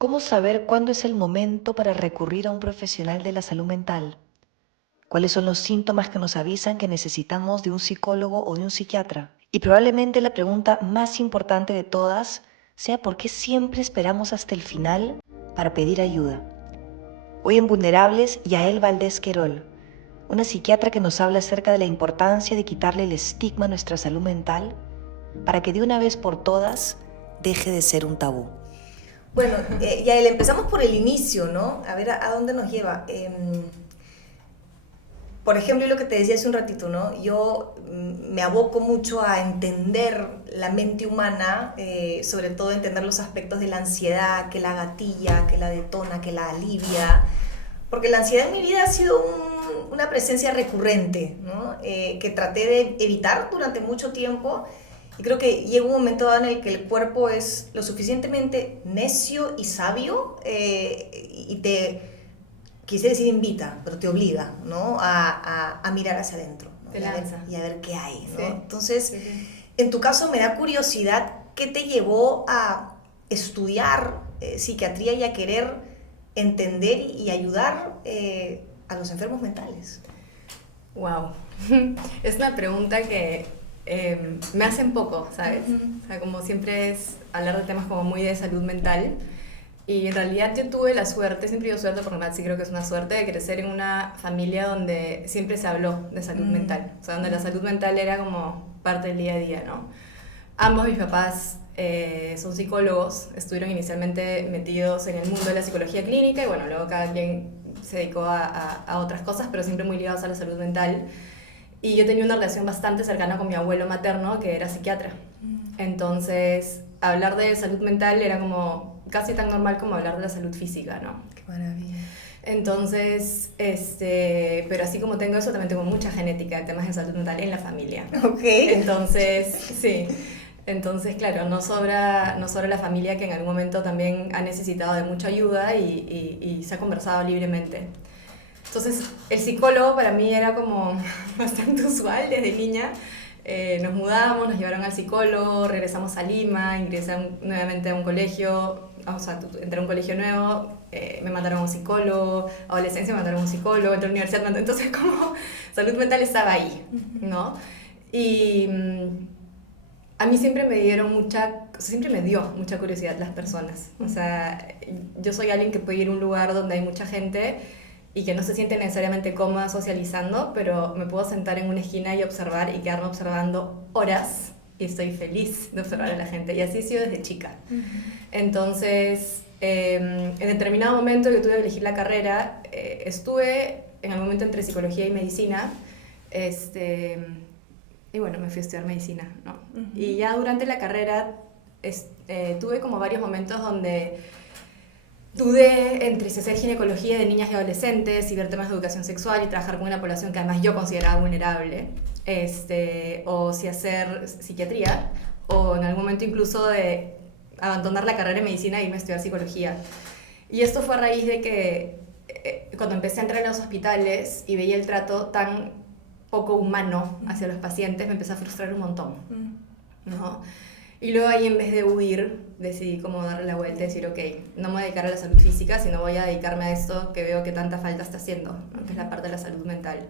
¿Cómo saber cuándo es el momento para recurrir a un profesional de la salud mental? ¿Cuáles son los síntomas que nos avisan que necesitamos de un psicólogo o de un psiquiatra? Y probablemente la pregunta más importante de todas sea ¿por qué siempre esperamos hasta el final para pedir ayuda? Hoy en Vulnerables, Yael Valdés Querol, una psiquiatra que nos habla acerca de la importancia de quitarle el estigma a nuestra salud mental para que de una vez por todas deje de ser un tabú. Bueno, Yael, empezamos por el inicio, ¿no? A ver a dónde nos lleva. Por ejemplo, lo que te decía hace un ratito, ¿no? Yo me aboco mucho a entender la mente humana, sobre todo entender los aspectos de la ansiedad, que la gatilla, que la detona, que la alivia, porque la ansiedad en mi vida ha sido una presencia recurrente, ¿no? Que traté de evitar durante mucho tiempo, y creo que llega un momento dado en el que el cuerpo es lo suficientemente necio y sabio, y te quise decir invita, pero te obliga, ¿no? A mirar hacia adentro, ¿no? Te lanza. Y a ver qué hay, ¿no? Sí. Entonces, Sí. en tu caso me da curiosidad, ¿qué te llevó a estudiar psiquiatría y a querer entender y ayudar a los enfermos mentales? Wow. Es una pregunta que me hacen poco, ¿sabes? O sea, como siempre es hablar de temas como muy de salud mental. Y en realidad yo tuve la suerte, siempre digo suerte porque sí creo que es una suerte, de crecer en una familia donde siempre se habló de salud mental. O sea, donde la salud mental era como parte del día a día, ¿no? Ambos mis papás son psicólogos, estuvieron inicialmente metidos en el mundo de la psicología clínica y bueno, luego cada quien se dedicó a otras cosas, pero siempre muy ligados a la salud mental. Y yo tenía una relación bastante cercana con mi abuelo materno, que era psiquiatra. Entonces, hablar de salud mental era como casi tan normal como hablar de la salud física, ¿no? Qué maravilla. Entonces, pero así como tengo eso, también tengo mucha genética de temas de salud mental en la familia. Ok. Entonces, sí. Entonces, claro, no sobra la familia que en algún momento también ha necesitado de mucha ayuda y se ha conversado libremente. Entonces, el psicólogo para mí era como bastante usual desde niña. Nos mudamos, nos llevaron al psicólogo, regresamos a Lima, ingresé nuevamente a un colegio, o sea, entré a un colegio nuevo, me mandaron a un psicólogo, adolescencia me mandaron a un psicólogo, entré a la universidad, entonces como salud mental estaba ahí, ¿no? Y a mí siempre siempre me dio mucha curiosidad las personas. O sea, yo soy alguien que puede ir a un lugar donde hay mucha gente y que no se siente necesariamente cómoda socializando, pero me puedo sentar en una esquina y observar y quedarme observando horas y estoy feliz de observar a la gente. Y así he sido desde chica. Entonces, en determinado momento que tuve que elegir la carrera, estuve en el momento entre psicología y medicina, y bueno, me fui a estudiar medicina, ¿no? Y ya durante la carrera tuve como varios momentos donde dudé entre si hacer ginecología de niñas y adolescentes y ver temas de educación sexual y trabajar con una población que además yo consideraba vulnerable, o si hacer psiquiatría, o en algún momento incluso de abandonar la carrera de medicina e irme a estudiar psicología. Y esto fue a raíz de que cuando empecé a entrar en los hospitales y veía el trato tan poco humano hacia los pacientes, me empecé a frustrar un montón, ¿no? Y luego ahí, en vez de huir, decidí como darle la vuelta y decir, ok, no me voy a dedicar a la salud física, sino voy a dedicarme a esto que veo que tanta falta está haciendo, ¿no? Que es la parte de la salud mental.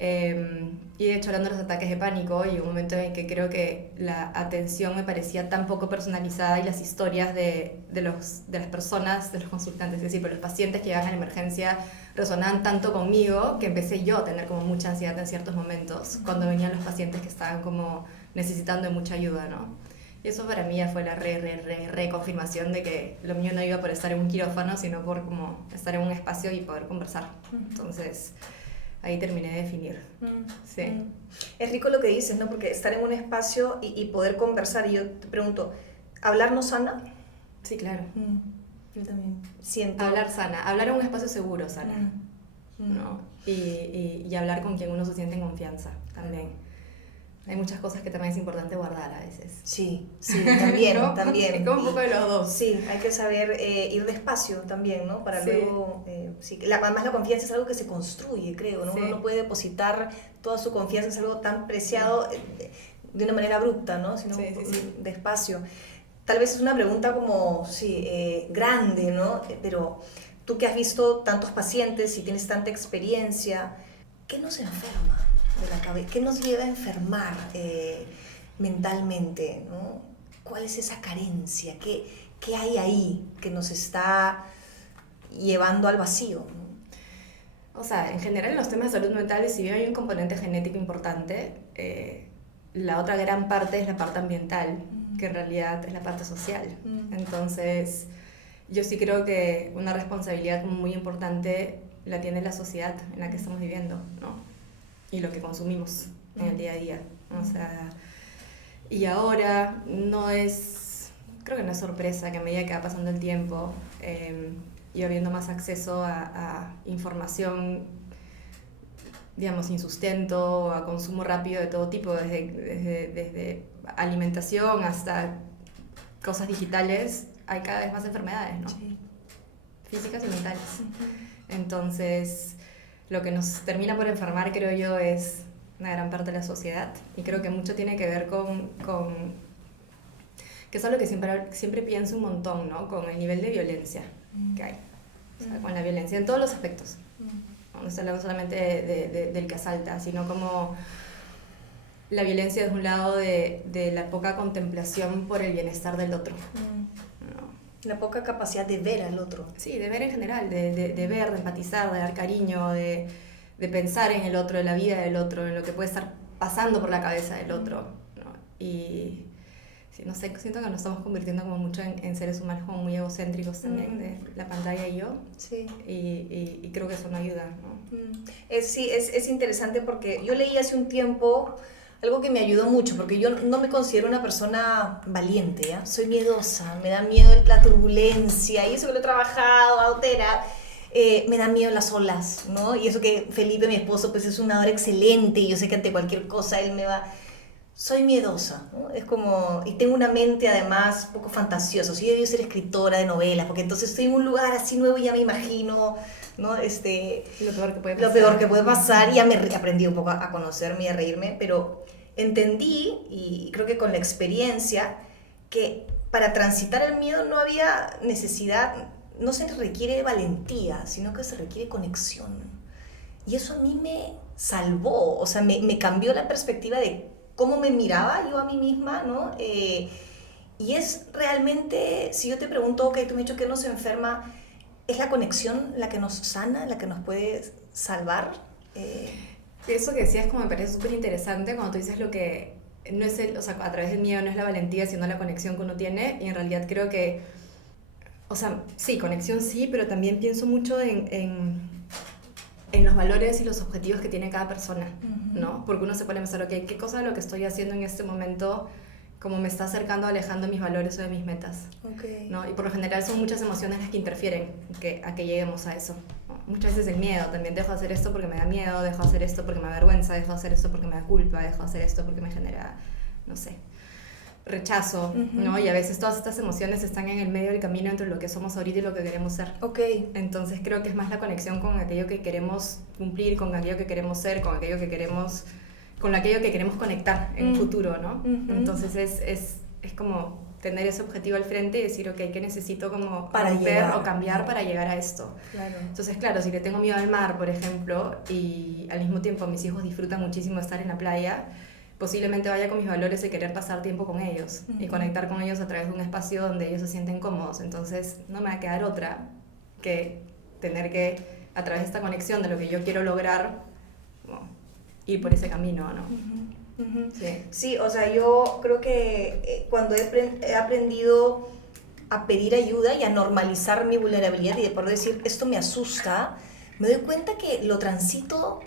Y de hecho, hablando de los ataques de pánico, y un momento en que creo que la atención me parecía tan poco personalizada y las historias de las personas, de los consultantes, es decir, pero los pacientes que llegan a la emergencia resonaban tanto conmigo que empecé yo a tener como mucha ansiedad en ciertos momentos cuando venían los pacientes que estaban como necesitando de mucha ayuda, ¿no? Y eso para mí ya fue la confirmación de que lo mío no iba por estar en un quirófano, sino por como estar en un espacio y poder conversar. Entonces, ahí terminé de definir. Sí. Es rico lo que dices, ¿no? Porque estar en un espacio y poder conversar, y yo te pregunto, ¿hablar no sana? Sí, claro. Yo también siento... Hablar sana, hablar en un espacio seguro sana, ¿no? Y hablar con quien uno se siente en confianza también. Hay muchas cosas que también es importante guardar a veces. Sí, también, ¿no? también. Es como un poco de los dos. Sí, hay que saber ir despacio también, ¿no? Para sí. luego... además la confianza es algo que se construye, creo, ¿no? Sí. Uno no puede depositar toda su confianza, es algo tan preciado de una manera abrupta, ¿no? Sino sí. despacio. tal vez es una pregunta como, sí, grande, ¿no? Pero tú que has visto tantos pacientes y tienes tanta experiencia, ¿qué nos enferma de la cabeza? ¿Qué nos lleva a enfermar mentalmente, ¿no? ¿Cuál es esa carencia? ¿Qué hay ahí que nos está llevando al vacío, ¿no? O sea, en general en los temas de salud mental, si bien hay un componente genético importante, la otra gran parte es la parte ambiental, que en realidad es la parte social. Entonces, yo sí creo que una responsabilidad muy importante la tiene la sociedad en la que estamos viviendo, ¿no? Y lo que consumimos en el día a día. O sea, y ahora creo que no es sorpresa que a medida que va pasando el tiempo y habiendo más acceso a información, digamos, sin sustento, a consumo rápido de todo tipo, desde alimentación hasta cosas digitales, hay cada vez más enfermedades, ¿no? Sí. Físicas y mentales. Entonces, lo que nos termina por enfermar, creo yo, es una gran parte de la sociedad. Y creo que mucho tiene que ver con que es algo que siempre pienso un montón, ¿no? Con el nivel de violencia que hay. O sea, con la violencia en todos los aspectos. No estoy hablando solamente del que asalta, sino como la violencia es un lado de la poca contemplación por el bienestar del otro. ¿No? La poca capacidad de ver al otro. Sí, de ver en general, de ver, de empatizar, de dar cariño, de pensar en el otro, en la vida del otro, en lo que puede estar pasando por la cabeza del otro, ¿no? Y sí, no sé, siento que nos estamos convirtiendo como mucho en seres humanos como muy egocéntricos también, de la pantalla y yo. Sí. Y creo que eso no ayuda, ¿no? Sí, es interesante porque yo leí hace un tiempo algo que me ayudó mucho, porque yo no me considero una persona valiente, ¿ya? Soy miedosa, me da miedo la turbulencia, y eso que lo he trabajado, autera, me da miedo las olas, ¿no? Y eso que Felipe, mi esposo, pues es un nadador excelente, y yo sé que ante cualquier cosa él me va... Soy miedosa, ¿no? Es como... Y tengo una mente además un poco fantasiosa, o sea, yo debería ser escritora de novelas, porque entonces estoy en un lugar así nuevo y ya me imagino, ¿no? Lo peor que puede pasar. Lo peor que puede pasar, y ya me aprendí un poco a conocerme y a reírme, pero entendí, y creo que con la experiencia, que para transitar el miedo no había necesidad, no se requiere valentía, sino que se requiere conexión. Y eso a mí me salvó, o sea, me cambió la perspectiva de cómo me miraba yo a mí misma, ¿no? Y es realmente, si yo te pregunto, ok, tú me has dicho que nos enferma, ¿es la conexión la que nos sana, la que nos puede salvar? Eso que decías como me parece súper interesante cuando tú dices lo que no es o sea, a través del miedo no es la valentía, sino la conexión que uno tiene, y en realidad creo que, o sea, sí, conexión sí, pero también pienso mucho en los valores y los objetivos que tiene cada persona, ¿no? Porque uno se pone a pensar, ok, ¿qué cosa de lo que estoy haciendo en este momento como me está acercando, alejando de mis valores o de mis metas? Okay. ¿No? Y por lo general son muchas emociones las que interfieren a que lleguemos a eso. Muchas veces el miedo, también dejo de hacer esto porque me da miedo, dejo de hacer esto porque me avergüenza, dejo de hacer esto porque me da culpa, dejo de hacer esto porque me genera, no sé, rechazo, ¿no? Y a veces todas estas emociones están en el medio del camino entre lo que somos ahorita y lo que queremos ser. Okay. Entonces creo que es más la conexión con aquello que queremos cumplir, con aquello que queremos ser, con aquello que queremos conectar en un futuro, ¿no? Entonces es como tener ese objetivo al frente y decir, ok, ¿qué necesito como para romper llegar o cambiar para llegar a esto? Claro. Entonces, claro, si le tengo miedo al mar, por ejemplo, y al mismo tiempo mis hijos disfrutan muchísimo de estar en la playa, posiblemente vaya con mis valores de querer pasar tiempo con ellos y conectar con ellos a través de un espacio donde ellos se sienten cómodos. Entonces, no me va a quedar otra que tener que, a través de esta conexión de lo que yo quiero lograr, bueno, ir por ese camino, ¿no? Sí. Sí, o sea, yo creo que cuando he aprendido a pedir ayuda y a normalizar mi vulnerabilidad y de poder decir, esto me asusta, me doy cuenta que lo transito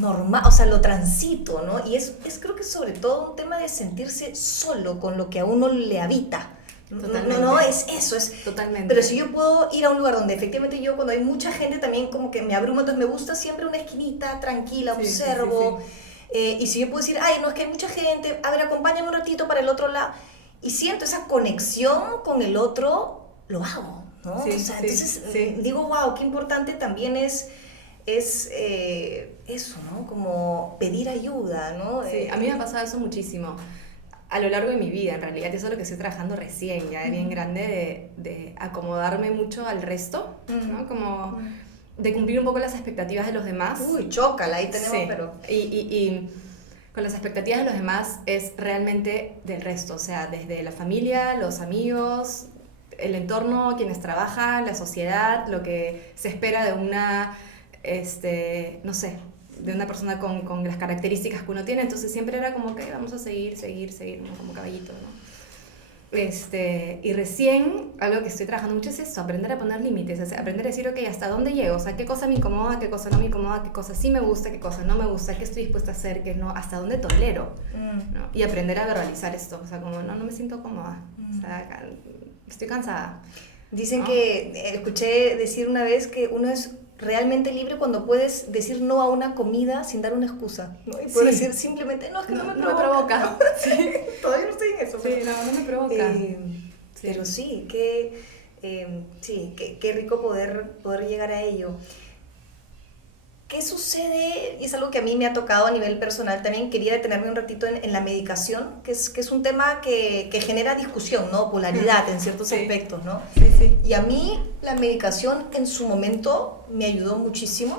normal, o sea, lo transito, ¿no? Y es creo que sobre todo un tema de sentirse solo con lo que a uno le habita. Totalmente. No, es eso, es... Totalmente. Pero si yo puedo ir a un lugar donde efectivamente yo, cuando hay mucha gente también como que me abruma, entonces me gusta siempre una esquinita tranquila, observo... Sí. Y si yo puedo decir, ay, no, es que hay mucha gente, a ver, acompáñame un ratito para el otro lado, y siento esa conexión con el otro, lo hago, ¿no? Sí, o sea, entonces digo, wow, qué importante también es eso, ¿no? Como pedir ayuda, ¿no? Sí, a mí me ha pasado eso muchísimo. a lo largo de mi vida, en realidad. Eso es lo que estoy trabajando recién, ya bien grande, de acomodarme mucho al resto, ¿no? Como de cumplir un poco las expectativas de los demás. Uy, chócala, ahí tenemos, Sí. pero... Y con las expectativas de los demás es realmente del resto, o sea, desde la familia, los amigos, el entorno, quienes trabajan, la sociedad, lo que se espera de una, no sé, de una persona con las características que uno tiene. Entonces siempre era como que vamos a seguir, ¿no? Como caballito, ¿no? Y recién algo que estoy trabajando mucho es eso, aprender a poner límites, o sea, aprender a decir, ok, ¿hasta dónde llego? O sea, ¿qué cosa me incomoda, qué cosa no me incomoda, qué cosa sí me gusta, qué cosa no me gusta, qué estoy dispuesta a hacer, qué no, hasta dónde tolero, ¿no? Y aprender a verbalizar esto, o sea, como, no me siento cómoda, o sea, estoy cansada. Dicen ¿no? que, escuché decir una vez que uno es realmente libre cuando puedes decir no a una comida sin dar una excusa, ¿no? Y puedes Sí. decir simplemente, no, es que no, me provoca. Sí. Todavía no estoy en eso. Sí, no me provoca. Sí. Pero sí, qué rico poder llegar a ello. ¿Qué sucede? Y es algo que a mí me ha tocado a nivel personal también. Quería detenerme un ratito en la medicación, que es un tema que genera discusión, ¿no? Polaridad en ciertos aspectos, ¿no? Sí. Y a mí la medicación en su momento me ayudó muchísimo.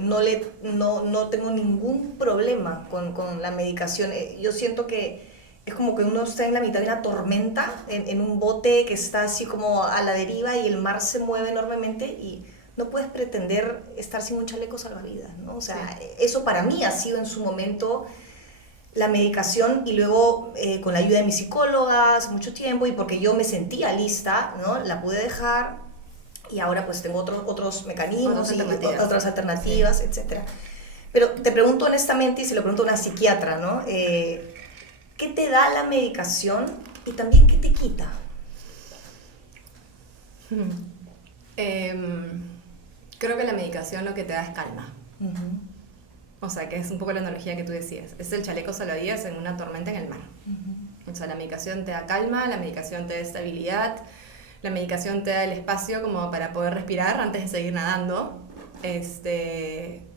No tengo ningún problema con la medicación. Yo siento que es como que uno está en la mitad de una tormenta, en un bote que está así como a la deriva y el mar se mueve enormemente y no puedes pretender estar sin un chaleco salvavidas, ¿no? O sea, eso para mí ha sido en su momento la medicación y luego con la ayuda de mi psicóloga hace mucho tiempo y porque yo me sentía lista, ¿no? La pude dejar y ahora pues tengo otros mecanismos, otras alternativas, etc. Pero te pregunto honestamente y se lo pregunto a una psiquiatra, ¿no? ¿Qué te da la medicación y también qué te quita? Creo que la medicación lo que te da es calma. O sea, que es un poco la analogía que tú decías. Es el chaleco salvavidas en una tormenta en el mar. O sea, la medicación te da calma, la medicación te da estabilidad, la medicación te da el espacio como para poder respirar antes de seguir nadando.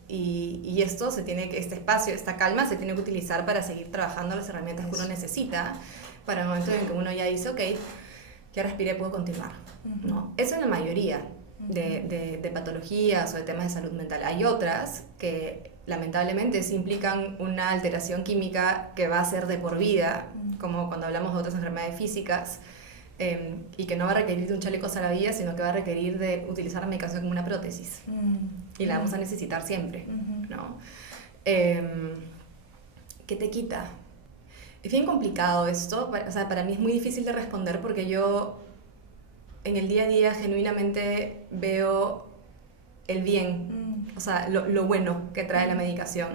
Y esto este espacio, esta calma se tiene que utilizar para seguir trabajando las herramientas que uno necesita para el momento en que uno ya dice, ok, ya respiré, puedo continuar, ¿no? Eso es la mayoría de patologías o de temas de salud mental. Hay otras que lamentablemente sí implican una alteración química que va a ser de por vida, como cuando hablamos de otras enfermedades físicas, y que no va a requerir de un chaleco salvavidas, sino que va a requerir de utilizar la medicación como una prótesis. Y la vamos a necesitar siempre, ¿no? ¿Qué te quita? Es bien complicado esto, o sea, para mí es muy difícil de responder porque yo en el día a día genuinamente veo el bien, o sea, lo bueno que trae la medicación.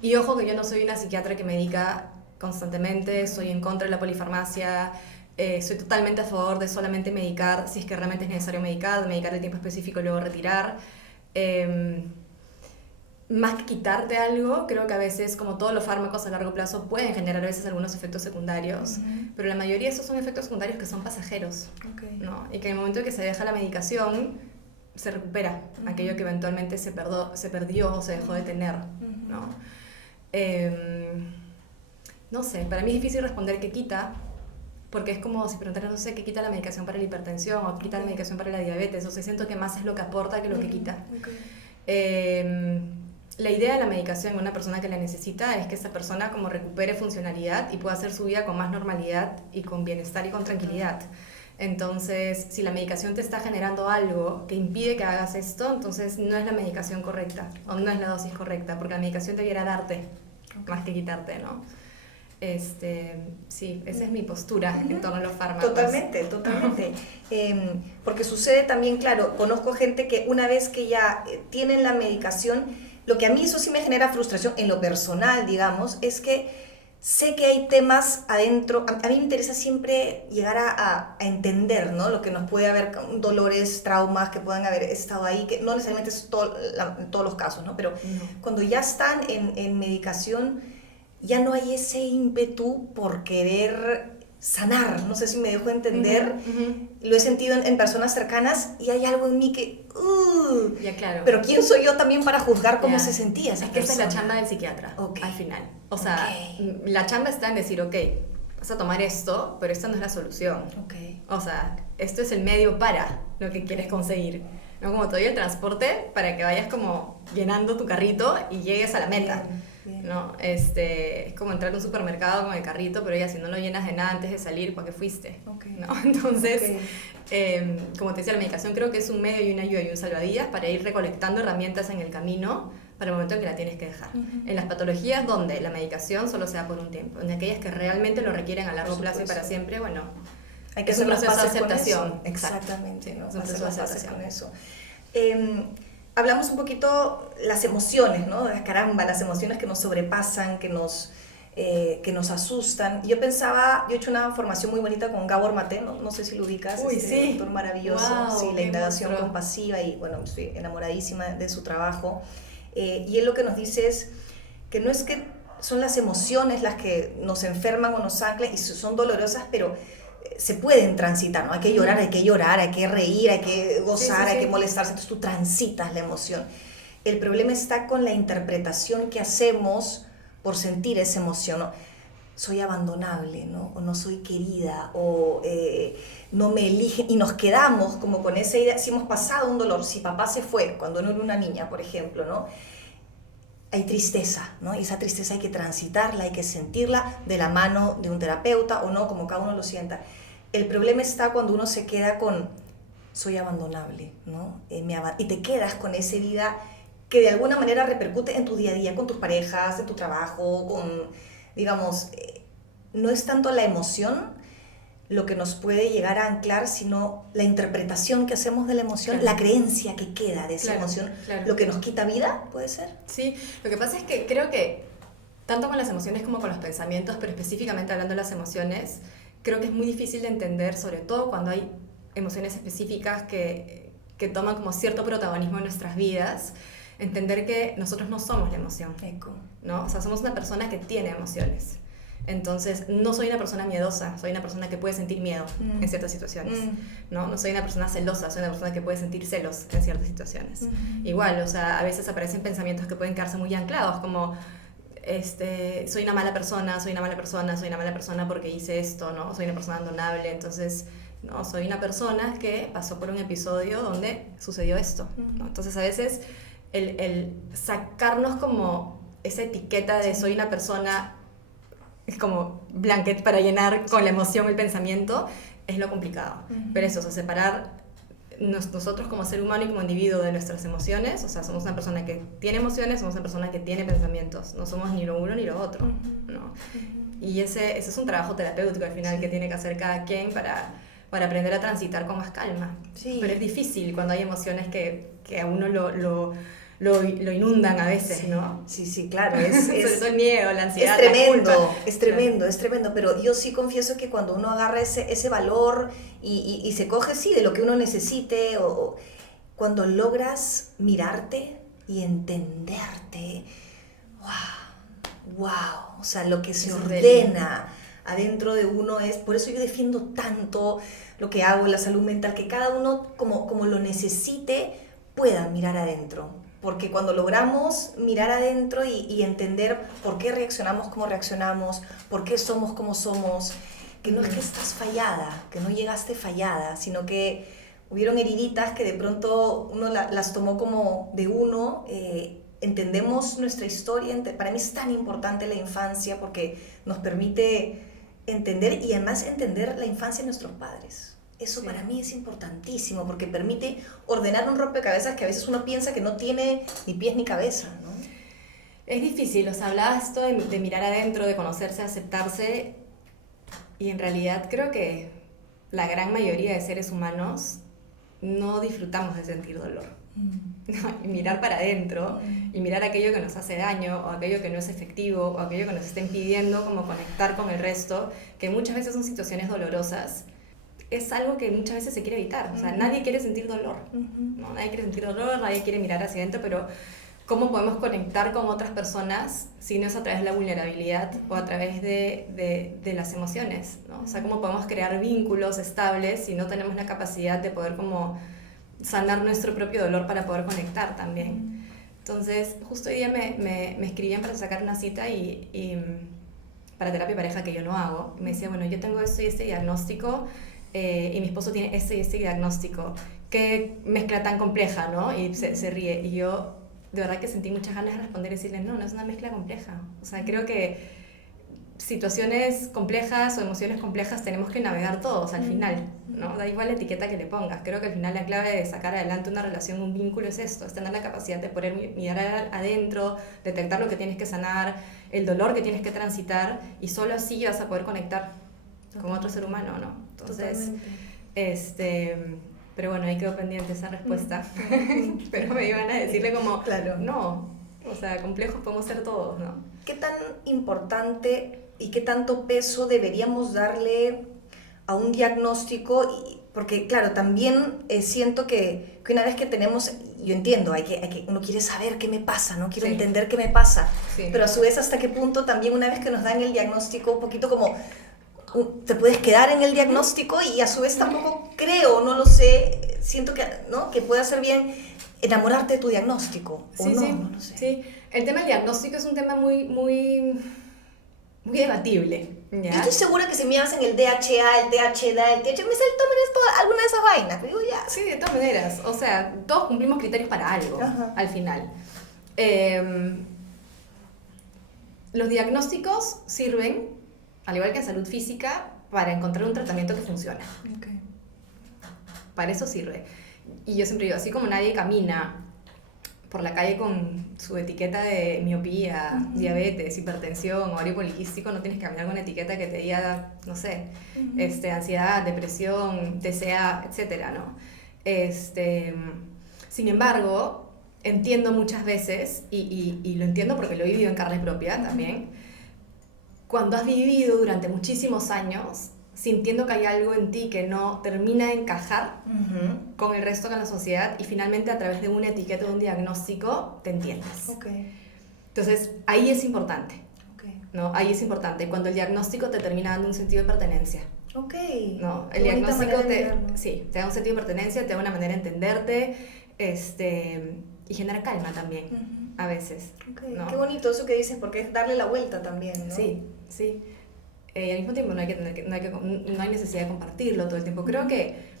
Y ojo que yo no soy una psiquiatra que medica constantemente, soy en contra de la polifarmacia, soy totalmente a favor de solamente medicar si es que realmente es necesario medicar el tiempo específico y luego retirar. Más que quitarte algo, creo que a veces, como todos los fármacos a largo plazo, pueden generar a veces algunos efectos secundarios, pero la mayoría de esos son efectos secundarios que son pasajeros, ¿no? Y que en el momento que se deja la medicación, se recupera aquello que eventualmente se perdió o se dejó de tener, ¿no? No sé, para mí es difícil responder qué quita, porque es como si preguntaras, no sé, qué quita la medicación para la hipertensión o qué quita la medicación para la diabetes, o sea, siento que más es lo que aporta que lo que quita. La idea de la medicación en una persona que la necesita es que esa persona como recupere funcionalidad y pueda hacer su vida con más normalidad y con bienestar y con tranquilidad. Entonces, si la medicación te está generando algo que impide que hagas esto, entonces no es la medicación correcta o no es la dosis correcta, porque la medicación debiera darte más que quitarte, ¿no? Sí, esa es mi postura en torno a los fármacos. Totalmente. Porque sucede también, claro, conozco gente que una vez que ya tienen la medicación, lo que a mí eso sí me genera frustración en lo personal, digamos, es que sé que hay temas adentro. A mí me interesa siempre llegar a entender, ¿no? Lo que nos puede haber, dolores, traumas que puedan haber estado ahí, que no necesariamente es todos los casos, ¿no? Pero cuando ya están en medicación, ya no hay ese ímpetu por querer sanar, no sé si me dejo entender, Ujú. lo he sentido en personas cercanas y hay algo en mí que, Ya, claro. pero ¿quién soy yo también para juzgar cómo Ya. se sentía esa Es que esa es la persona? chamba del psiquiatra, Ok. al final. O sea, Ok. la chamba está en decir, ok, vas a tomar esto, pero esta no es la solución. Ok. O sea, esto es el medio para lo que quieres conseguir. ¿No? Como te doy el transporte para que vayas como llenando tu carrito y llegues a la meta. Bien, bien. ¿No? Es como entrar a un supermercado con el carrito, pero ya si no lo llenas de nada antes de salir, ¿para qué fuiste? Ok. ¿No? Entonces, Ok. como te decía, la medicación creo que es un medio y una ayuda y un salvavidas para ir recolectando herramientas en el camino para el momento en que la tienes que dejar. Ujú. En las patologías donde la medicación solo se da por un tiempo, en aquellas que realmente lo requieren a largo Por plazo y para supuesto. siempre, bueno, Hay que es un hacer las proceso de paces con aceptación. eso. Exacto. Exactamente, ¿no? Es un Hacer proceso de las paces aceptación. con eso. Hablamos un poquito las emociones, ¿no? Caramba, las emociones que nos sobrepasan, que nos asustan. Yo pensaba, yo he hecho una formación muy bonita con Gabor Maté, no sé si lo ubicas, Uy, sí. doctor maravilloso, Wow, sí, la qué indagación monstruo. compasiva y bueno, estoy enamoradísima de su trabajo. Y él lo que nos dice es que no es que son las emociones las que nos enferman o nos anclan y son dolorosas, pero se pueden transitar, ¿no? Hay que llorar, hay que reír, hay que gozar, Sí, sí, hay sí. que molestarse, entonces tú transitas la emoción. El problema está con la interpretación que hacemos por sentir esa emoción, ¿no? Soy abandonable, ¿no? O no soy querida, o no me eligen, y nos quedamos como con esa idea, si hemos pasado un dolor, si papá se fue cuando no era una niña, por ejemplo, ¿no? Hay tristeza, ¿no? Y esa tristeza hay que transitarla, hay que sentirla de la mano de un terapeuta o no, como cada uno lo sienta. El problema está cuando uno se queda con soy abandonable, ¿no? Y te quedas con esa herida que de alguna manera repercute en tu día a día, con tus parejas, en tu trabajo, digamos, no es tanto la emoción lo que nos puede llegar a anclar, sino la interpretación que hacemos de la emoción, Claro. la creencia que queda de esa Claro, emoción, claro. lo que nos quita vida, ¿puede ser? Sí, lo que pasa es que creo que tanto con las emociones como con los pensamientos, pero específicamente hablando de las emociones, creo que es muy difícil de entender, sobre todo cuando hay emociones específicas que toman como cierto protagonismo en nuestras vidas, entender que nosotros no somos la emoción, Eco. ¿no? O sea, somos una persona que tiene emociones. Entonces, no soy una persona miedosa, soy una persona que puede sentir miedo en ciertas situaciones, ¿no? No soy una persona celosa, soy una persona que puede sentir celos en ciertas situaciones. Igual, o sea, a veces aparecen pensamientos que pueden quedarse muy anclados, como soy una mala persona, soy una mala persona, soy una mala persona porque hice esto, ¿no? Soy una persona abandonable, entonces, no, soy una persona que pasó por un episodio donde sucedió esto, ¿no? Entonces, a veces, el sacarnos como esa etiqueta de soy una persona es como blanket para llenar con la emoción el pensamiento, es lo complicado. Pero eso, o sea, separar nosotros como ser humano y como individuo de nuestras emociones, o sea, somos una persona que tiene emociones, somos una persona que tiene pensamientos, no somos ni lo uno ni lo otro, ¿no? Y ese es un trabajo terapéutico al final que tiene que hacer cada quien para aprender a transitar con más calma. Sí. Pero es difícil cuando hay emociones que a uno lo inundan a veces, Sí, ¿no? sí, claro. Sobre todo el miedo, la ansiedad, Es la tremendo, culpa. es tremendo, pero yo sí confieso que cuando uno agarra ese valor y se coge, sí, de lo que uno necesite, o cuando logras mirarte y entenderte, wow, o sea, lo que se Es ordena adentro de uno es, por eso yo defiendo tanto lo que hago, la salud mental, que cada uno como lo necesite pueda mirar adentro. Porque cuando logramos mirar adentro y entender por qué reaccionamos como reaccionamos, por qué somos como somos, que no es que estás fallada, que no llegaste fallada, sino que hubieron heriditas que de pronto uno las tomó como de uno, entendemos nuestra historia. Para mí es tan importante la infancia porque nos permite entender y además entender la infancia de nuestros padres. Eso sí. Para mí es importantísimo porque permite ordenar un rompecabezas que a veces uno piensa que no tiene ni pies ni cabeza, ¿no? Es difícil, o sea, hablabas esto de mirar adentro, de conocerse, aceptarse, y en realidad creo que la gran mayoría de seres humanos no disfrutamos de sentir dolor. Y mirar para adentro y mirar aquello que nos hace daño o aquello que no es efectivo o aquello que nos está impidiendo como conectar con el resto, que muchas veces son situaciones dolorosas, es algo que muchas veces se quiere evitar. O sea, nadie quiere sentir dolor, ¿no? Nadie quiere sentir dolor, nadie quiere mirar hacia adentro, pero cómo podemos conectar con otras personas si no es a través de la vulnerabilidad o a través de las emociones, ¿no? O sea, cómo podemos crear vínculos estables si no tenemos la capacidad de poder como sanar nuestro propio dolor para poder conectar también. Entonces, justo hoy día me escribían para sacar una cita y para terapia de pareja que yo no hago. Me decía, bueno, yo tengo esto y este diagnóstico y mi esposo tiene este y este diagnóstico. Qué mezcla tan compleja, ¿no? Y se ríe. Y yo de verdad que sentí muchas ganas de responder y decirle, no es una mezcla compleja. O sea, creo que situaciones complejas o emociones complejas tenemos que navegar todos al final, ¿no? Da igual la etiqueta que le pongas. Creo que al final la clave de sacar adelante una relación, un vínculo es esto, es tener la capacidad de poder mirar adentro, detectar lo que tienes que sanar, el dolor que tienes que transitar, y solo así vas a poder conectar con otro ser humano, ¿no? Entonces, pero bueno, ahí quedó pendiente esa respuesta. Pero me iban a decirle como, claro, no, o sea, complejos podemos ser todos, ¿no? ¿Qué tan importante y qué tanto peso deberíamos darle a un diagnóstico? Porque claro, también siento que una vez que tenemos, yo entiendo, uno quiere saber qué me pasa, ¿no? Quiero entender qué me pasa, pero a su vez hasta qué punto también una vez que nos dan el diagnóstico, un poquito como te puedes quedar en el diagnóstico y a su vez tampoco creo, no lo sé, siento que, ¿no? Que puede hacer bien enamorarte de tu diagnóstico, o no lo sé. Sí, el tema del diagnóstico es un tema muy debatible, ¿ya? Yo estoy segura que si me hacen el DHA, el THD, el TH, me tomen esto, alguna de esas vainas, digo ya. Sí, de todas maneras, o sea, todos cumplimos criterios para algo, al final. Los diagnósticos sirven, al igual que en salud física, para encontrar un tratamiento que funcione. Okay. Para eso sirve. Y yo siempre digo, así como nadie camina por la calle con su etiqueta de miopía, diabetes, hipertensión, ovario poliquístico, no tienes que caminar con una etiqueta que te diga, no sé, ansiedad, depresión, TCA, etcétera, ¿no? Sin embargo, entiendo muchas veces, y lo entiendo porque lo he vivido en carne propia también, cuando has vivido durante muchísimos años sintiendo que hay algo en ti que no termina de encajar con el resto de la sociedad, y finalmente a través de una etiqueta o de un diagnóstico te entiendes. Okay. Entonces ahí es importante, ¿no? Ahí es importante cuando el diagnóstico te termina dando un sentido de pertenencia. Okay. ¿No? El diagnóstico te da un sentido de pertenencia, te da una manera de entenderte, y genera calma también, a veces. Okay. ¿no? Qué bonito eso que dices, porque es darle la vuelta también, ¿no? Sí. Al mismo tiempo no hay necesidad de compartirlo todo el tiempo. Creo que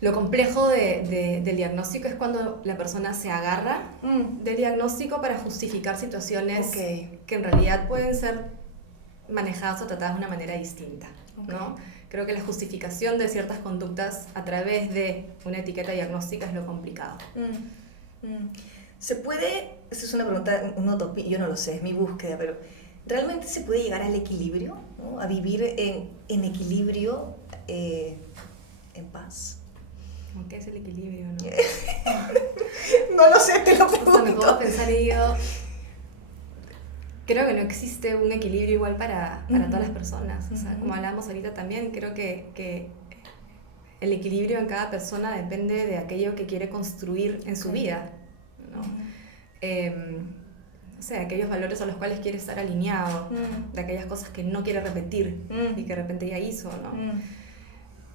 lo complejo del diagnóstico es cuando la persona se agarra del diagnóstico para justificar situaciones que en realidad pueden ser manejadas o tratadas de una manera distinta, ¿no? Creo que la justificación de ciertas conductas a través de una etiqueta diagnóstica es lo complicado. ¿Se puede, esta es una pregunta, una utopía, yo no lo sé, es mi búsqueda, pero ¿realmente se puede llegar al equilibrio, ¿no? A vivir en equilibrio, en paz? ¿Qué es el equilibrio, no? No lo sé, te lo O sea, me pregunto. puedo pensar y digo, creo que no existe un equilibrio igual para todas las personas. O sea, como hablábamos ahorita también, creo que el equilibrio en cada persona depende de aquello que quiere construir en su vida, ¿no? O sea, aquellos valores a los cuales quiere estar alineado, de aquellas cosas que no quiere repetir y que de repente ya hizo, ¿no?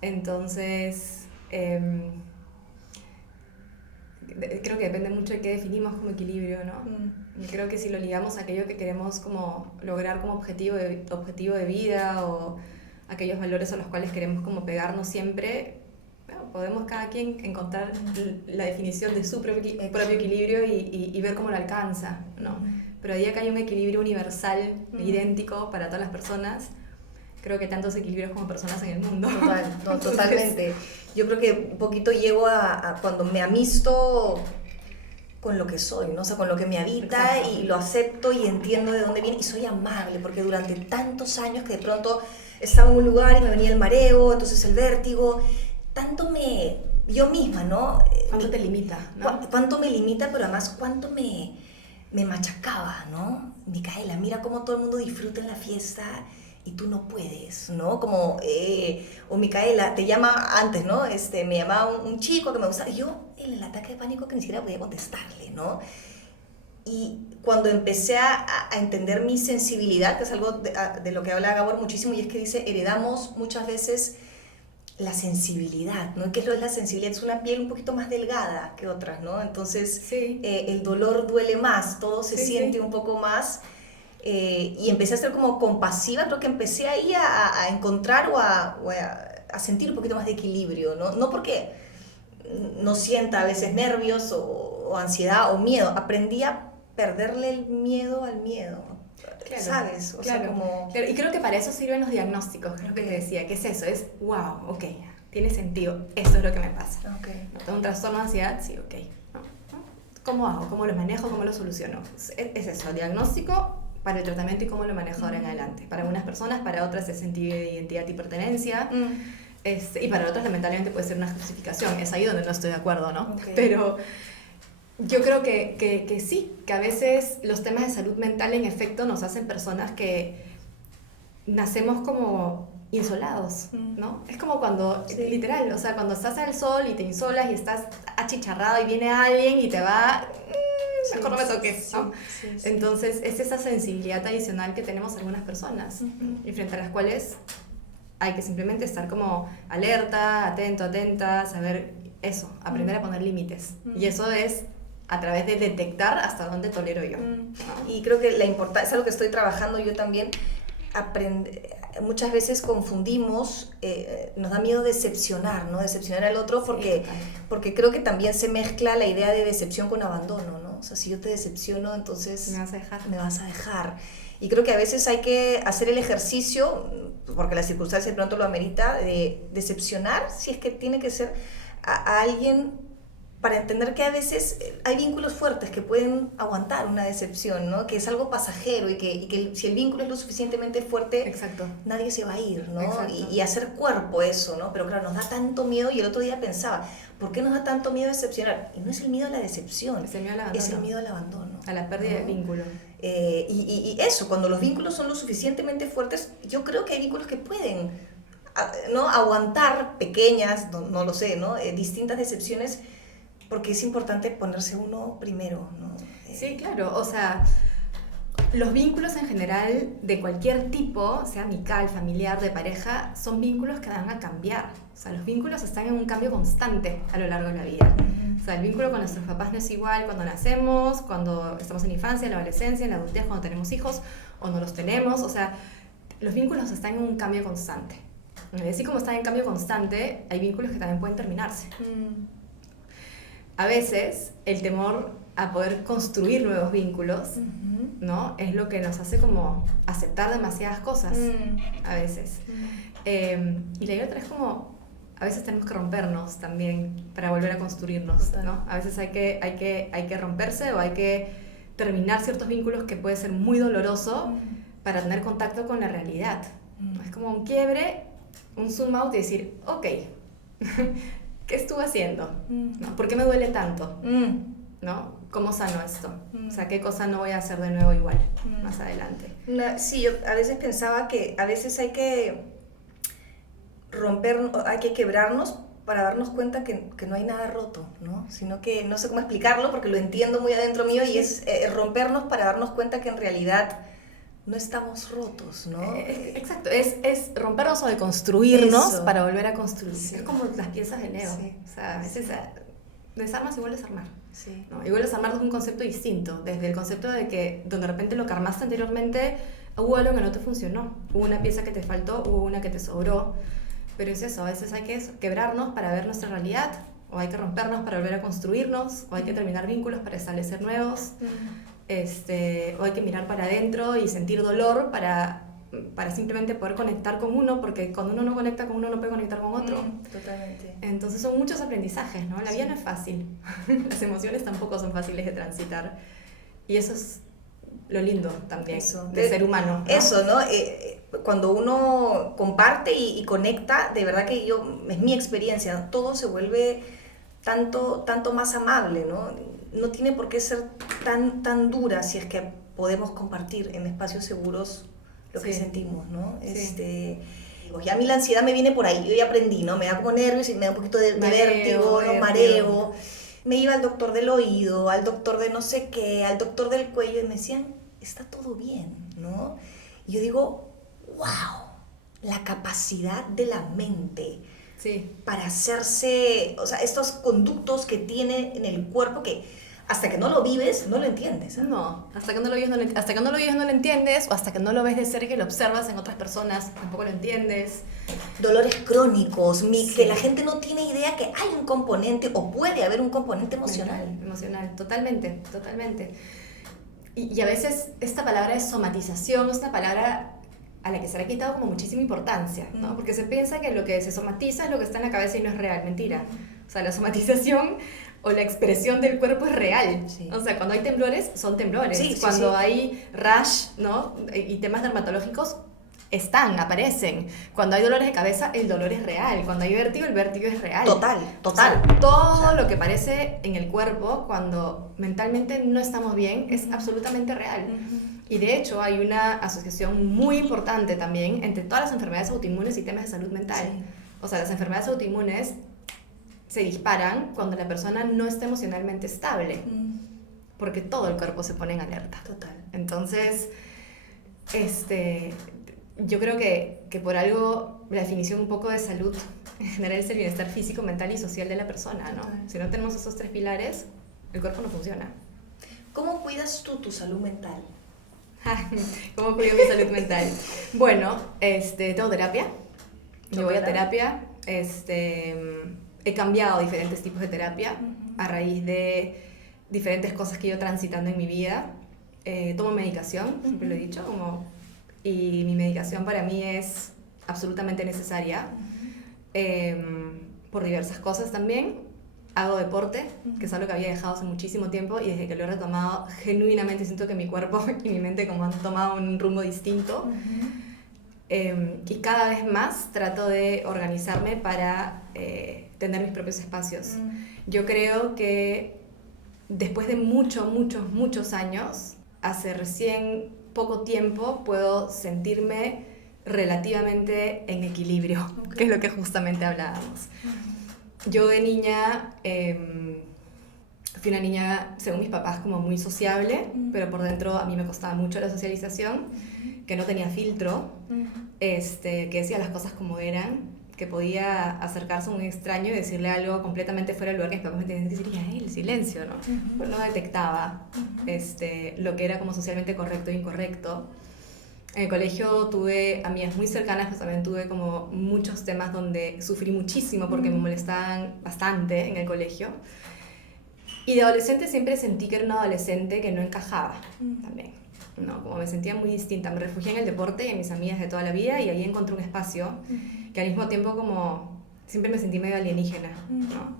Entonces, creo que depende mucho de qué definimos como equilibrio, ¿no? Y creo que si lo ligamos a aquello que queremos como lograr como objetivo de vida, o aquellos valores a los cuales queremos como pegarnos siempre, bueno, podemos cada quien encontrar la definición de su propio equilibrio y ver cómo lo alcanza, ¿no? Pero a día que hay un equilibrio universal, idéntico para todas las personas, creo que tantos equilibrios como personas en el mundo. Totalmente. Yo creo que un poquito llego a cuando me amisto con lo que soy, ¿no? O sea, con lo que me habita. Exacto. Y lo acepto y entiendo de dónde viene y soy amable, porque durante tantos años que de pronto estaba en un lugar y me venía el mareo, entonces el vértigo, yo misma, ¿no? ¿Cuánto te limita, no? ¿Cuánto me limita, pero además cuánto me machacaba, ¿no? Micaela, mira cómo todo el mundo disfruta en la fiesta y tú no puedes, ¿no? Como, o Micaela, te llama antes, ¿no? Me llamaba un chico que me gustaba, y yo en el ataque de pánico que ni siquiera podía contestarle, ¿no? Y cuando empecé a entender mi sensibilidad, que es algo de lo que habla Gabor muchísimo, y es que dice, heredamos muchas veces la sensibilidad, ¿no? ¿Qué es lo de la sensibilidad? Es una piel un poquito más delgada que otras, ¿no? Entonces, Sí. El dolor duele más, todo se siente un poco más. Y empecé a ser como compasiva, creo que empecé ahí a encontrar o a sentir un poquito más de equilibrio, ¿no? No porque no sienta a veces nervios o ansiedad o miedo, aprendí a perderle el miedo al miedo, Claro, ¿sabes? O sea, como... Claro, y creo que para eso sirven los diagnósticos, que es lo que te decía, que es eso, es wow, ok, tiene sentido, esto es lo que me pasa. Okay. ¿No? ¿Tengo un trastorno de ansiedad? Sí, ok. ¿No? ¿Cómo hago? ¿Cómo lo manejo? ¿Cómo lo soluciono? Es eso, diagnóstico para el tratamiento y cómo lo manejo ahora en adelante. Para algunas personas, para otras es sentido de identidad y pertenencia. Y para otras lamentablemente puede ser una justificación. Es ahí donde no estoy de acuerdo, ¿no? Okay. Pero yo creo que sí, que a veces los temas de salud mental en efecto nos hacen personas que nacemos como insolados, ¿no? Es como cuando, literal, o sea, cuando estás al sol y te insolas y estás achicharrado y viene alguien y te va... mejor no me toques, ¿no? Sí. Entonces es esa sensibilidad adicional que tenemos algunas personas y frente a las cuales hay que simplemente estar como alerta, atento, atenta, saber eso, aprender a poner límites. Y eso es a través de detectar hasta dónde tolero yo. ¿No? Y creo que la importancia, es algo que estoy trabajando yo también, muchas veces confundimos, nos da miedo decepcionar, ¿no? Decepcionar al otro porque creo que también se mezcla la idea de decepción con abandono, ¿no? O sea, si yo te decepciono, entonces Me vas a dejar. Me vas a dejar. Y creo que a veces hay que hacer el ejercicio, porque la circunstancia de pronto lo amerita, de decepcionar, si es que tiene que ser a alguien, para entender que a veces hay vínculos fuertes que pueden aguantar una decepción, ¿no? Que es algo pasajero y que si el vínculo es lo suficientemente fuerte, Exacto. nadie se va a ir, ¿no? Exacto. Y hacer cuerpo eso, ¿no? Pero claro, nos da tanto miedo, y el otro día pensaba, ¿por qué nos da tanto miedo decepcionar? Y no es el miedo a la decepción, Es el miedo al abandono. es el miedo al abandono. A la pérdida del vínculo. Y eso, cuando los vínculos son lo suficientemente fuertes, yo creo que hay vínculos que pueden, ¿no? Aguantar pequeñas, no lo sé, ¿no? Distintas decepciones, porque es importante ponerse uno primero, ¿no? Sí, claro, o sea, los vínculos en general de cualquier tipo, sea amical, familiar, de pareja, son vínculos que van a cambiar. O sea, los vínculos están en un cambio constante a lo largo de la vida. O sea, el vínculo con nuestros papás no es igual cuando nacemos, cuando estamos en la infancia, en la adolescencia, en la adultez, cuando tenemos hijos o no los tenemos. O sea, los vínculos están en un cambio constante. Y así como están en cambio constante, hay vínculos que también pueden terminarse. A veces el temor a poder construir nuevos vínculos, ¿no? Es lo que nos hace como aceptar demasiadas cosas, a veces. Y la otra es como, a veces tenemos que rompernos también para volver a construirnos, ¿no? A veces hay que romperse o hay que terminar ciertos vínculos que puede ser muy doloroso para tener contacto con la realidad. Es como un quiebre, un zoom out y decir, ok, ¿qué estuve haciendo? ¿No? ¿Por qué me duele tanto? ¿No? ¿Cómo sano esto? O sea, ¿qué cosa no voy a hacer de nuevo igual más adelante? Sí, yo a veces pensaba que a veces hay que hay que quebrarnos para darnos cuenta que no hay nada roto, ¿no? Sino que no sé cómo explicarlo porque lo entiendo muy adentro mío, y es rompernos para darnos cuenta que en realidad no estamos rotos, ¿no? Exacto, es rompernos o deconstruirnos Eso. para volver a construir. Sí. Es como las piezas de Lego. Sí. O sea, a veces desarmas y vuelves a armar. Sí. ¿No? Y vuelves a armar desde un concepto distinto, desde el concepto de que donde de repente lo que armaste anteriormente, hubo algo que no te funcionó, hubo una pieza que te faltó, hubo una que te sobró, pero es eso, a veces hay que quebrarnos para ver nuestra realidad, o hay que rompernos para volver a construirnos, o hay que terminar vínculos para establecer nuevos, o hay que mirar para adentro y sentir dolor para simplemente poder conectar con uno, porque cuando uno no conecta con uno no puede conectar con otro. Totalmente. Entonces son muchos aprendizajes, ¿no? La vida no es fácil, las emociones tampoco son fáciles de transitar, y eso es lo lindo también de ser humano, ¿no? Eso, ¿no? Cuando uno comparte y conecta, de verdad que es mi experiencia, todo se vuelve tanto más amable, ¿no? No tiene por qué ser tan dura si es que podemos compartir en espacios seguros lo que sentimos, ¿no? Sí. Y a mí la ansiedad me viene por ahí, yo ya aprendí, ¿no? Me da como nervios y me da un poquito de vértigo, ¿no? Mareo. Me iba al doctor del oído, al doctor de no sé qué, al doctor del cuello, y me decían, está todo bien, ¿no? Y yo digo, wow, la capacidad de la mente Sí. para hacerse, o sea, estos conductos que tiene en el cuerpo que hasta que no lo vives, no lo entiendes. No, hasta que no lo vives hasta que no lo vives no lo entiendes, o hasta que no lo ves de cerca y lo observas en otras personas, tampoco lo entiendes. Dolores crónicos, Sí. que la gente no tiene idea que hay un componente o puede haber un componente emocional. Emocional, totalmente, totalmente. Y a veces esta palabra de somatización es una palabra a la que se le ha quitado como muchísima importancia, ¿no? Porque se piensa que lo que se somatiza es lo que está en la cabeza y no es real, mentira. O sea, la somatización o la expresión del cuerpo es real. Sí. O sea, cuando hay temblores, son temblores. Sí, sí, cuando sí. hay rash, ¿no? Y temas dermatológicos, aparecen. Cuando hay dolores de cabeza, el dolor es real. Cuando hay vértigo, el vértigo es real. Total, total. O sea, todo lo que parece en el cuerpo cuando mentalmente no estamos bien es absolutamente real. Y de hecho hay una asociación muy importante también entre todas las enfermedades autoinmunes y temas de salud mental. Sí. O sea, las enfermedades autoinmunes se disparan cuando la persona no está emocionalmente estable, porque todo el cuerpo se pone en alerta. Total. Entonces, yo creo que por algo la definición un poco de salud en general es el bienestar físico, mental y social de la persona, ¿no? Total. Si no tenemos esos tres pilares, el cuerpo no funciona. ¿Cómo cuidas tú tu salud mental? ¿Cómo cuido mi salud mental? Bueno, tengo terapia. Yo voy a terapia. He cambiado diferentes tipos de terapia a raíz de diferentes cosas que he ido transitando en mi vida. Tomo medicación, siempre lo he dicho, y mi medicación para mí es absolutamente necesaria por diversas cosas también. Hago deporte, que es algo que había dejado hace muchísimo tiempo, y desde que lo he retomado, genuinamente siento que mi cuerpo y mi mente como han tomado un rumbo distinto. Y cada vez más trato de organizarme para tener mis propios espacios. Yo creo que después de muchos años, hace recién poco tiempo, puedo sentirme relativamente en equilibrio, que es lo que justamente hablábamos. Yo de niña fui una niña, según mis papás, como muy sociable, pero por dentro a mí me costaba mucho la socialización, que no tenía filtro, que decía las cosas como eran, que podía acercarse a un extraño y decirle algo completamente fuera del lugar que mis papás me tenían que decir, y el silencio, ¿no? Pues no detectaba lo que era como socialmente correcto e incorrecto. En el colegio tuve amigas muy cercanas, pues también tuve como muchos temas donde sufrí muchísimo porque me molestaban bastante en el colegio. Y de adolescente siempre sentí que era una adolescente que no encajaba también, ¿no? Como me sentía muy distinta. Me refugié en el deporte y en mis amigas de toda la vida, y ahí encontré un espacio que al mismo tiempo como siempre me sentí medio alienígena, ¿no?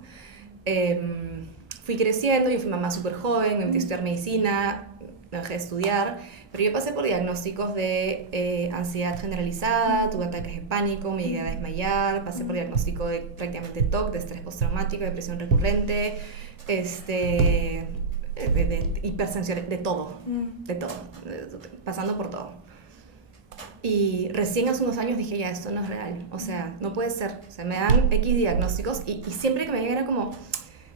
Fui creciendo, yo fui mamá súper joven, me metí a estudiar medicina, me dejé de estudiar, pero yo pasé por diagnósticos de ansiedad generalizada, tuve ataques de pánico, me llegué a desmayar, pasé por diagnóstico de prácticamente TOC, de estrés postraumático, depresión recurrente, de hipersensibilidad, de todo, pasando por todo. Y recién hace unos años dije, ya, esto no es real, o sea, no puede ser, o sea, me dan X diagnósticos y siempre que me llegan era como,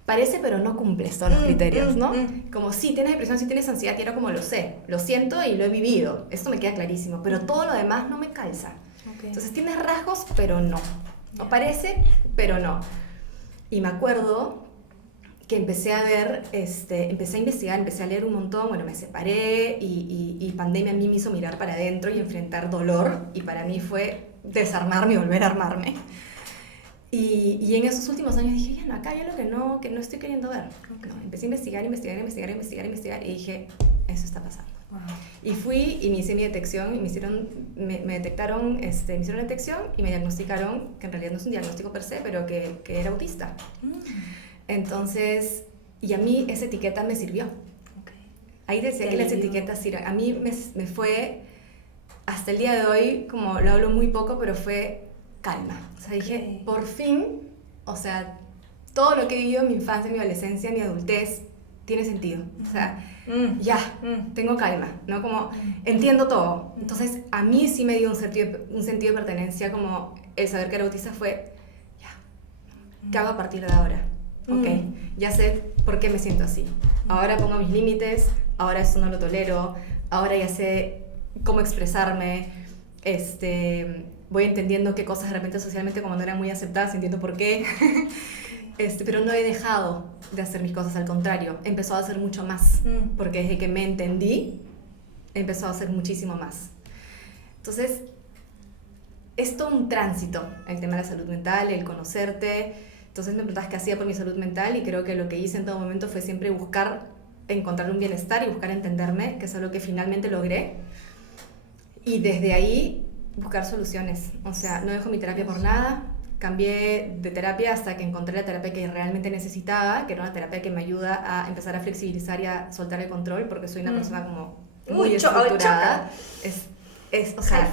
parece pero no cumples todos los criterios, ¿no? Como, sí, tienes depresión, sí tienes ansiedad, y era como, lo sé, lo siento y lo he vivido, esto me queda clarísimo, pero todo lo demás no me calza. Entonces tienes rasgos, pero no parece, pero no. Y me acuerdo que empecé a ver, empecé a investigar, empecé a leer un montón, bueno, me separé y pandemia a mí me hizo mirar para adentro y enfrentar dolor, y para mí fue desarmarme y volver a armarme. Y en esos últimos años dije, ya no, acá hay algo que no estoy queriendo ver. No, empecé a investigar, y dije, eso está pasando. Wow. Y fui y me hice mi detección, y me hicieron detección y me diagnosticaron, que en realidad no es un diagnóstico per se, pero que era autista. Entonces, y a mí esa etiqueta me sirvió. Ahí decía que las etiquetas sirven. A mí me fue, hasta el día de hoy, como lo hablo muy poco, pero fue calma. O sea, dije, por fin, o sea, todo lo que he vivido en mi infancia, en mi adolescencia, en mi adultez, tiene sentido. O sea, ya, tengo calma, ¿no? Como, entiendo todo. Entonces, a mí sí me dio un sentido de pertenencia, como el saber que era autista fue, ya, ¿qué hago a partir de ahora? Ok, ya sé por qué me siento así. Ahora pongo mis límites, ahora esto no lo tolero, ahora ya sé cómo expresarme, voy entendiendo qué cosas de repente socialmente como no eran muy aceptadas, entiendo por qué. Pero no he dejado de hacer mis cosas, al contrario, he empezado a hacer mucho más, porque desde que me entendí, he empezado a hacer muchísimo más. Entonces, es todo un tránsito, el tema de la salud mental, el conocerte. Entonces me preguntas qué hacía por mi salud mental y creo que lo que hice en todo momento fue siempre buscar encontrar un bienestar y buscar entenderme, que es algo que finalmente logré. Y desde ahí buscar soluciones. O sea, no dejo mi terapia por nada. Cambié de terapia hasta que encontré la terapia que realmente necesitaba, que era una terapia que me ayuda a empezar a flexibilizar y a soltar el control, porque soy una persona como muy estructurada. O sea,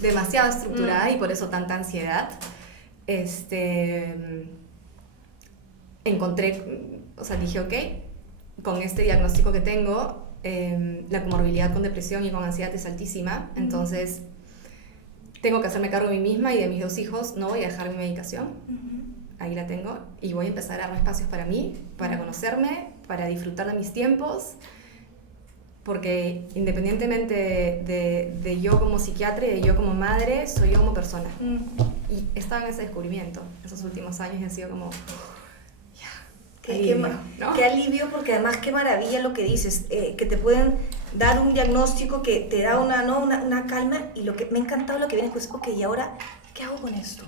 demasiado estructurada y por eso tanta ansiedad. Encontré, o sea, dije, ok, con este diagnóstico que tengo, la comorbilidad con depresión y con ansiedad es altísima, entonces tengo que hacerme cargo de mí misma y de mis 2 hijos, no voy a dejar mi medicación, ahí la tengo, y voy a empezar a darme espacios para mí, para conocerme, para disfrutar de mis tiempos, porque independientemente de yo como psiquiatra y de yo como madre, soy yo como persona. Y he estado en ese descubrimiento esos últimos años y ha sido como... Qué alivio, porque además qué maravilla lo que dices, que te pueden dar un diagnóstico que te da una calma, y lo que me ha encantado lo que viene pues, ok, ¿y ahora qué hago con esto?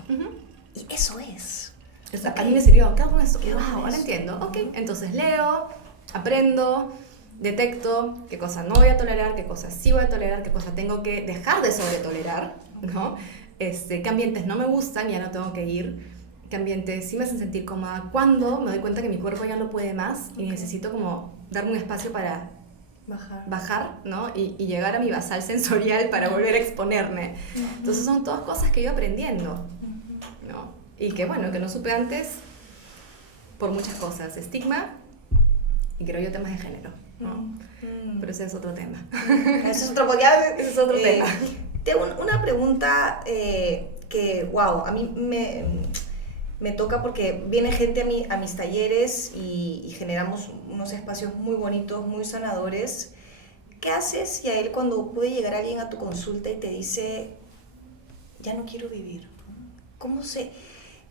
Y eso es. Okay. A mí me sirvió, ¿qué hago con esto? Wow, ahora entiendo. Ok, entonces leo, aprendo, detecto qué cosas no voy a tolerar, qué cosas sí voy a tolerar, qué cosas tengo que dejar de sobretolerar, ¿no? Qué ambientes no me gustan, ya no tengo que ir. Que ambientes sí me hacen sentir cómoda cuando me doy cuenta que mi cuerpo ya no puede más y necesito como darme un espacio para bajar, ¿no? Y llegar a mi basal sensorial para volver a exponerme. Entonces son todas cosas que he ido aprendiendo, ¿no? Y que bueno, que no supe antes por muchas cosas. Estigma y creo yo temas de género, ¿no? Pero ese es otro tema. Ese es otro, ese es otro tema. Tengo una pregunta que, wow, a mí me toca porque viene gente a mis talleres y generamos unos espacios muy bonitos, muy sanadores. ¿Qué haces, Yael, cuando puede llegar alguien a tu consulta y te dice, ya no quiero vivir? ¿Cómo se...?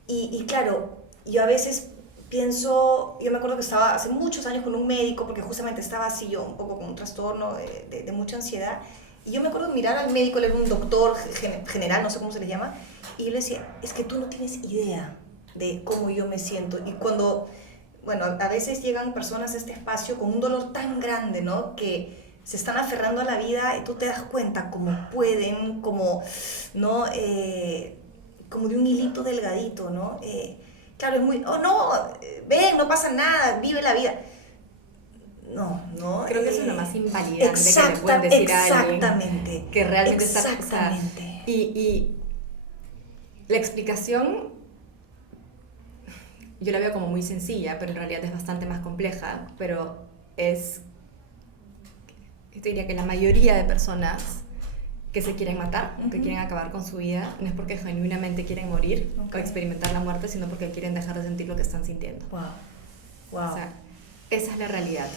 Y claro, yo a veces pienso, yo me acuerdo que estaba hace muchos años con un médico, porque justamente estaba así yo, un poco con un trastorno de mucha ansiedad, y yo me acuerdo de mirar al médico, él era un doctor general, no sé cómo se le llama, y yo le decía, es que tú no tienes idea de cómo yo me siento. Y cuando, bueno, a veces llegan personas a este espacio con un dolor tan grande, ¿no? Que se están aferrando a la vida y tú te das cuenta cómo pueden, como, ¿no? Como de un hilito delgadito, ¿no? Claro, es muy, oh no, ven, no pasa nada, vive la vida. No. Creo que eso es lo más invalidante que le pueden decir a alguien. Exactamente. Que realmente exactamente. está... Y la explicación... Yo la veo como muy sencilla, pero en realidad es bastante más compleja, pero yo diría que la mayoría de personas que se quieren matar, que quieren acabar con su vida, no es porque genuinamente quieren morir o experimentar la muerte, sino porque quieren dejar de sentir lo que están sintiendo. Wow. O sea, esa es la realidad.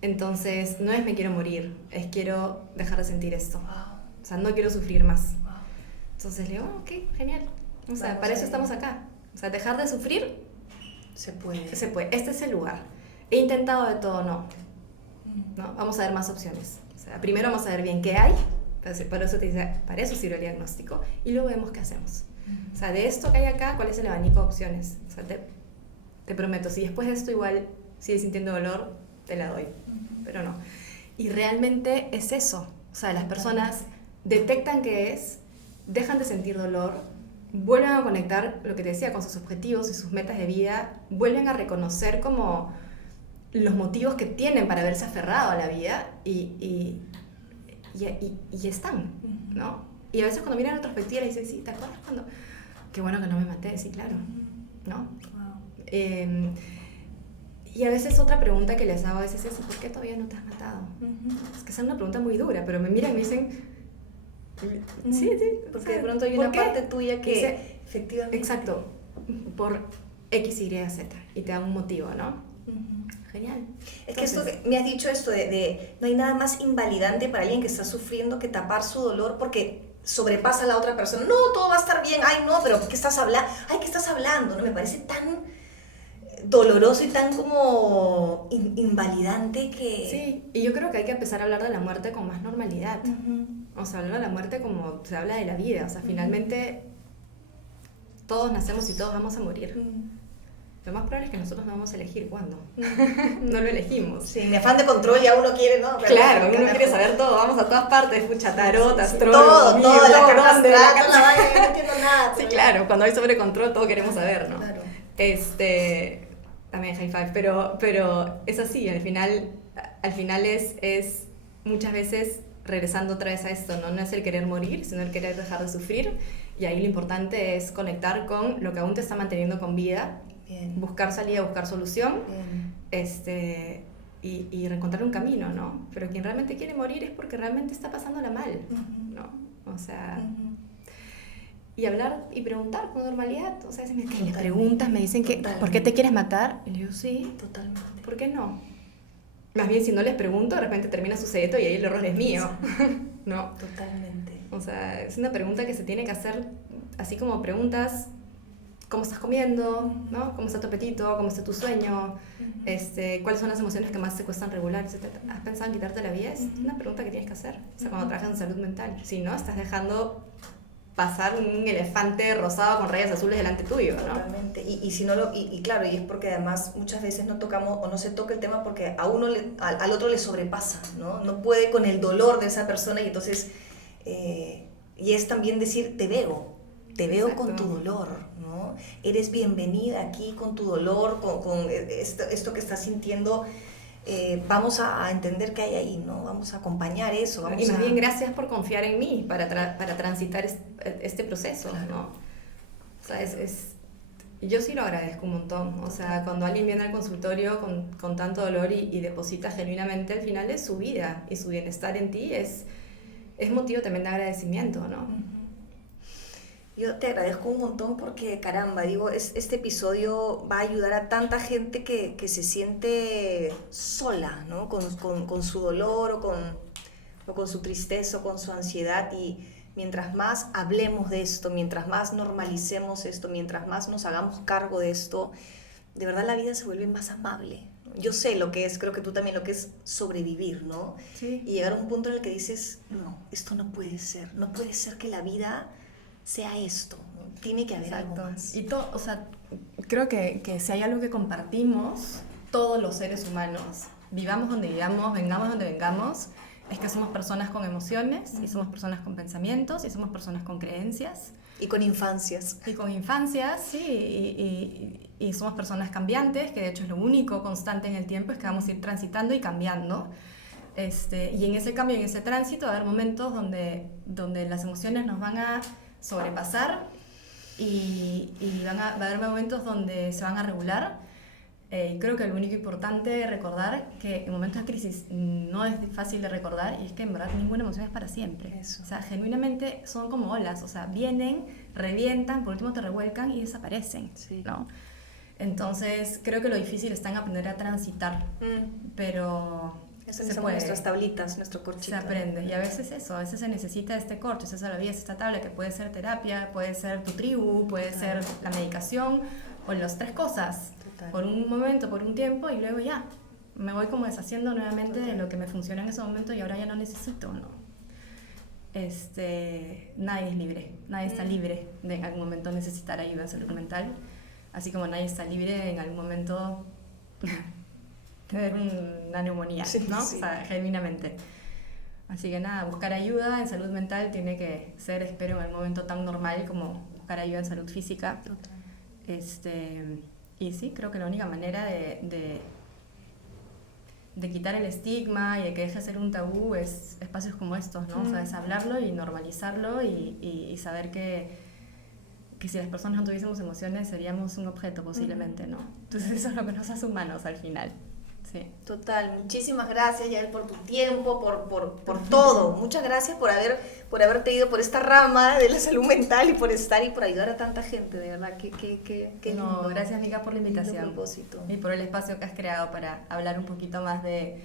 Entonces, no es me quiero morir, es quiero dejar de sentir esto. O sea, no quiero sufrir más. Entonces le digo, ok, genial. O sea, para eso estamos acá. O sea, dejar de sufrir se puede. Este es el lugar. He intentado de todo, no. Vamos a ver más opciones. O sea, primero vamos a ver bien qué hay. Para eso sirve el diagnóstico. Y luego vemos qué hacemos. O sea, de esto que hay acá, ¿cuál es el abanico de opciones? O sea, te prometo, si después de esto igual sigues sintiendo dolor, te la doy. Pero no. Y realmente es eso. O sea, las personas detectan qué es, dejan de sentir dolor, vuelven a conectar, lo que te decía, con sus objetivos y sus metas de vida, vuelven a reconocer como los motivos que tienen para haberse aferrado a la vida y están, ¿no? Y a veces cuando miran en retrospectiva le dicen, sí, ¿te acuerdas cuando? Qué bueno que no me maté, sí, claro, ¿no? Wow. Y a veces otra pregunta que les hago a veces es, ¿por qué todavía no te has matado? Es que es una pregunta muy dura, pero me miran y me dicen, sí, porque de pronto hay una parte tuya que dice, efectivamente. Exacto, por X, Y, Z, y te da un motivo, ¿no? genial. Es que esto Entonces, que me has dicho esto de no hay nada más invalidante para alguien que está sufriendo que tapar su dolor porque sobrepasa a la otra persona. No, todo va a estar bien. Ay, no, pero ¿qué estás hablando? Ay, ¿qué estás hablando? ¿No? Me parece tan doloroso y tan como invalidante que... sí, y yo creo que hay que empezar a hablar de la muerte con más normalidad. Ujú. O sea, hablar de la muerte como se habla de la vida. O sea, finalmente todos nacemos y todos vamos a morir. Lo más probable es que nosotros no vamos a elegir cuándo. No lo elegimos. Sí, mi afán de control ya uno quiere, ¿no? Claro, uno quiere saber todo, vamos a todas partes, pucha, tarot, astrólogo, Todo, amigo, todo, la carta dónde, astral, la toda la vaina, yo no entiendo nada. Sí, pero- claro, cuando hay sobrecontrol todo queremos saber, ¿no? Claro. También high five, pero es así, al final es muchas veces regresando otra vez a esto, ¿no? No es el querer morir, sino el querer dejar de sufrir, y ahí lo importante es conectar con lo que aún te está manteniendo con vida, Bien, buscar salida, buscar solución, bien. y reencontrar un camino, ¿no? Pero quien realmente quiere morir es porque realmente está pasándola mal, Ujú. ¿no? O sea, Ujú. y hablar y preguntar con normalidad. O sea, si me Totalmente. preguntas, me dicen que, Totalmente. ¿por qué te quieres matar? Y le digo, sí, Totalmente. ¿por qué no? Más bien, si no les pregunto, de repente termina sucediendo y ahí el error es mío, ¿no? Totalmente. O sea, es una pregunta que se tiene que hacer, así como preguntas, ¿cómo estás comiendo? ¿No? ¿Cómo está tu apetito? ¿Cómo está tu sueño? ¿Cuáles son las emociones que más te cuestan regular? Etcétera. ¿Has pensado en quitarte la vida? Es una pregunta que tienes que hacer. O sea, cuando trabajas en salud mental. Si no, estás dejando pasar un elefante rosado con rayas azules delante tuyo, ¿no? Totalmente. Y si no lo, y claro, y es porque además muchas veces no tocamos o no se toca el tema porque a uno al otro le sobrepasa, ¿no? No puede con el dolor de esa persona y entonces y es también decir te veo con tu Exacto. dolor, ¿no? Eres bienvenida aquí con tu dolor, con esto que estás sintiendo. Vamos a entender qué hay ahí, ¿no? Vamos a acompañar eso. Vamos Y más a... bien, gracias por confiar en mí para transitar este proceso, Claro. ¿no? O sea, yo sí lo agradezco un montón. O sea, cuando alguien viene al consultorio con tanto dolor y deposita genuinamente, al final es su vida y su bienestar en ti es motivo también de agradecimiento, ¿no? Yo te agradezco un montón porque, caramba, digo, este episodio va a ayudar a tanta gente que se siente sola, ¿no? Con su dolor o con su tristeza o con su ansiedad. Y mientras más hablemos de esto, mientras más normalicemos esto, mientras más nos hagamos cargo de esto, de verdad la vida se vuelve más amable. Yo sé lo que es, creo que tú también, lo que es sobrevivir, ¿no? Sí. Y llegar a un punto en el que dices, no, esto no puede ser que la vida sea esto, ¿no? Tiene que haber algo más. Y o sea, creo que si hay algo que compartimos todos los seres humanos, vivamos donde vivamos, vengamos donde vengamos, es que somos personas con emociones, y somos personas con pensamientos, y somos personas con creencias. Y con infancias. Y con infancias, sí, y somos personas cambiantes, que de hecho es lo único constante en el tiempo, es que vamos a ir transitando y cambiando. Y en ese cambio, en ese tránsito, va a haber momentos donde las emociones nos van a sobrepasar y va a haber momentos donde se van a regular. Y creo que lo único importante es recordar que en momentos de crisis no es fácil de recordar, y es que en verdad ninguna emoción es para siempre. Eso. O sea, genuinamente son como olas, o sea, vienen, revientan, por último te revuelcan y desaparecen, Sí. ¿no? Entonces creo que lo difícil está en aprender a transitar, pero Eso se necesitamos puede. nuestras tablitas, nuestro corchito. Se aprende, y a veces a veces se necesita este corcho, esa la vida, esta tabla, que puede ser terapia, puede ser tu tribu, puede ser la medicación, o las tres cosas, Total. por un momento, por un tiempo, y luego ya, me voy como deshaciendo nuevamente de lo que me funciona en ese momento y ahora ya no necesito, ¿no? Nadie es libre, nadie está libre de en algún momento necesitar ayuda en salud mental, así como nadie está libre de en algún momento tener una neumonía, Sí, ¿no? sí. O sea, genuinamente. Así que nada, buscar ayuda en salud mental tiene que ser, espero, en algún momento tan normal como buscar ayuda en salud física. Total. Y sí, creo que la única manera de quitar el estigma y de que deje de ser un tabú es espacios como estos, ¿no? O sea, es hablarlo y normalizarlo y saber que si las personas no tuviésemos emociones seríamos un objeto posiblemente, ¿no? Entonces eso es lo que nos hace humanos al final. Sí. Total, muchísimas gracias, Yael, por tu tiempo, por todo. Muchas gracias por haberte ido por esta rama de la salud mental y por estar y por ayudar a tanta gente, de verdad. Qué lindo. No, gracias, Mica, por la Lindo invitación propósito. y por el espacio que has creado para hablar un poquito más de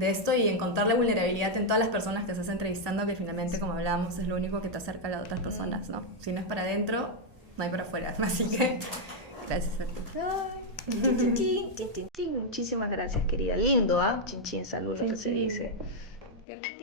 esto y encontrar la vulnerabilidad en todas las personas que estás entrevistando, que finalmente, como hablábamos, es lo único que te acerca a las otras personas, ¿no? Si no es para adentro, no hay para afuera. Así que, gracias a ti. Ay, chin, chin, chin, chin, chin. Muchísimas gracias, querida. Lindo, ¿ah? Chin, chin, salud, lo que se Chin, chin. dice. Qué rico.